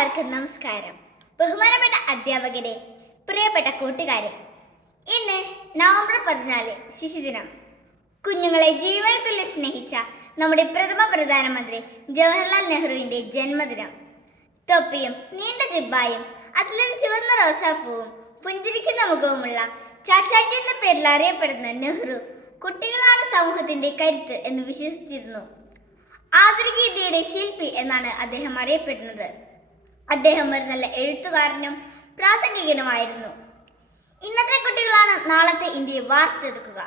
എല്ലാവർക്കും നമസ്കാരം. ബഹുമാനപ്പെട്ട അധ്യാപകരെ, പ്രിയപ്പെട്ട കൂട്ടുകാരെ, ഇന്ന് നവംബർ 14 ശിശുദിനം. കുഞ്ഞുങ്ങളെ ജീവനത്തിൽ സ്നേഹിച്ച നമ്മുടെ പ്രഥമ പ്രധാനമന്ത്രി ജവഹർലാൽ നെഹ്റുവിന്റെ ജന്മദിനം. തൊപ്പിയും നീണ്ട ജിബ്ബായും അതിലൊരു ചുവന്ന റോസാപ്പൂവും പുഞ്ചിരിക്കുന്ന മുഖവുമുള്ള ചാച്ചാജി എന്ന പേരിൽ അറിയപ്പെടുന്ന നെഹ്റു കുട്ടികളാണ് സമൂഹത്തിന്റെ കരുത്ത് എന്ന് വിശ്വസിച്ചിരുന്നു. ആധുനിക ഇന്ത്യയുടെ ശില്പി എന്നാണ് അദ്ദേഹം അറിയപ്പെടുന്നത്. അദ്ദേഹം ഒരു നല്ല എഴുത്തുകാരനും പ്രാസംഗികനുമായിരുന്നു. ഇന്നത്തെ കുട്ടികളാണ് നാളത്തെ ഇന്ത്യയെ വാർത്തെടുക്കുക.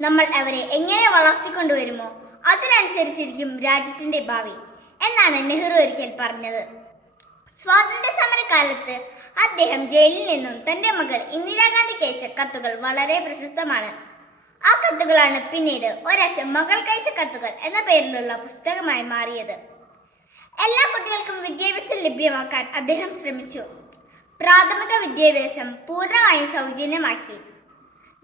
നമ്മൾ അവരെ എങ്ങനെ വളർത്തിക്കൊണ്ടുവരുമോ അതിനനുസരിച്ചിരിക്കും രാജ്യത്തിന്റെ ഭാവി എന്നാണ് നെഹ്റു ഒരിക്കൽ പറഞ്ഞത്. സ്വാതന്ത്ര്യ സമരകാലത്ത് അദ്ദേഹം ജയിലിൽ നിന്നും തന്റെ മകൾ ഇന്ദിരാഗാന്ധിക്ക് അയച്ച കത്തുകൾ വളരെ പ്രശസ്തമാണ്. ആ കത്തുകളാണ് പിന്നീട് ഒരച്ഛൻ മകൾക്കയച്ച കത്തുകൾ എന്ന പേരിലുള്ള പുസ്തകമായി മാറിയത്. എല്ലാ കുട്ടികൾക്കും വിദ്യാഭ്യാസം ലഭ്യമാക്കാൻ അദ്ദേഹം ശ്രമിച്ചു. പ്രാഥമിക വിദ്യാഭ്യാസം പൂർണ്ണമായും സൗജന്യമാക്കി.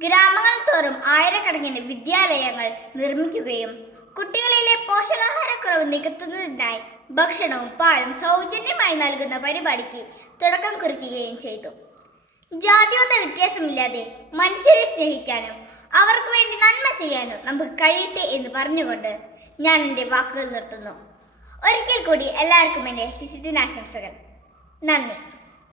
ഗ്രാമങ്ങൾ തോറും ആയിരക്കണക്കിന് വിദ്യാലയങ്ങൾ നിർമ്മിക്കുകയും കുട്ടികളിലെ പോഷകാഹാരക്കുറവ് നികത്തുന്നതിനായി ഭക്ഷണവും പാലും സൗജന്യമായി നൽകുന്ന പരിപാടിക്ക് തുടക്കം കുറിക്കുകയും ചെയ്തു. ജാതിമത വ്യത്യാസമില്ലാതെ മനുഷ്യരെ സ്നേഹിക്കാനും അവർക്ക് വേണ്ടി നന്മ ചെയ്യാനും നമുക്ക് കഴിയട്ടെ എന്ന് പറഞ്ഞുകൊണ്ട് ഞാൻ എൻ്റെ വാക്കുകൾ നിർത്തുന്നു. ഒരിക്കൽ കൂടി എല്ലാവർക്കും എൻ്റെ ശിശുദിനാശംസകൾ. നന്ദി.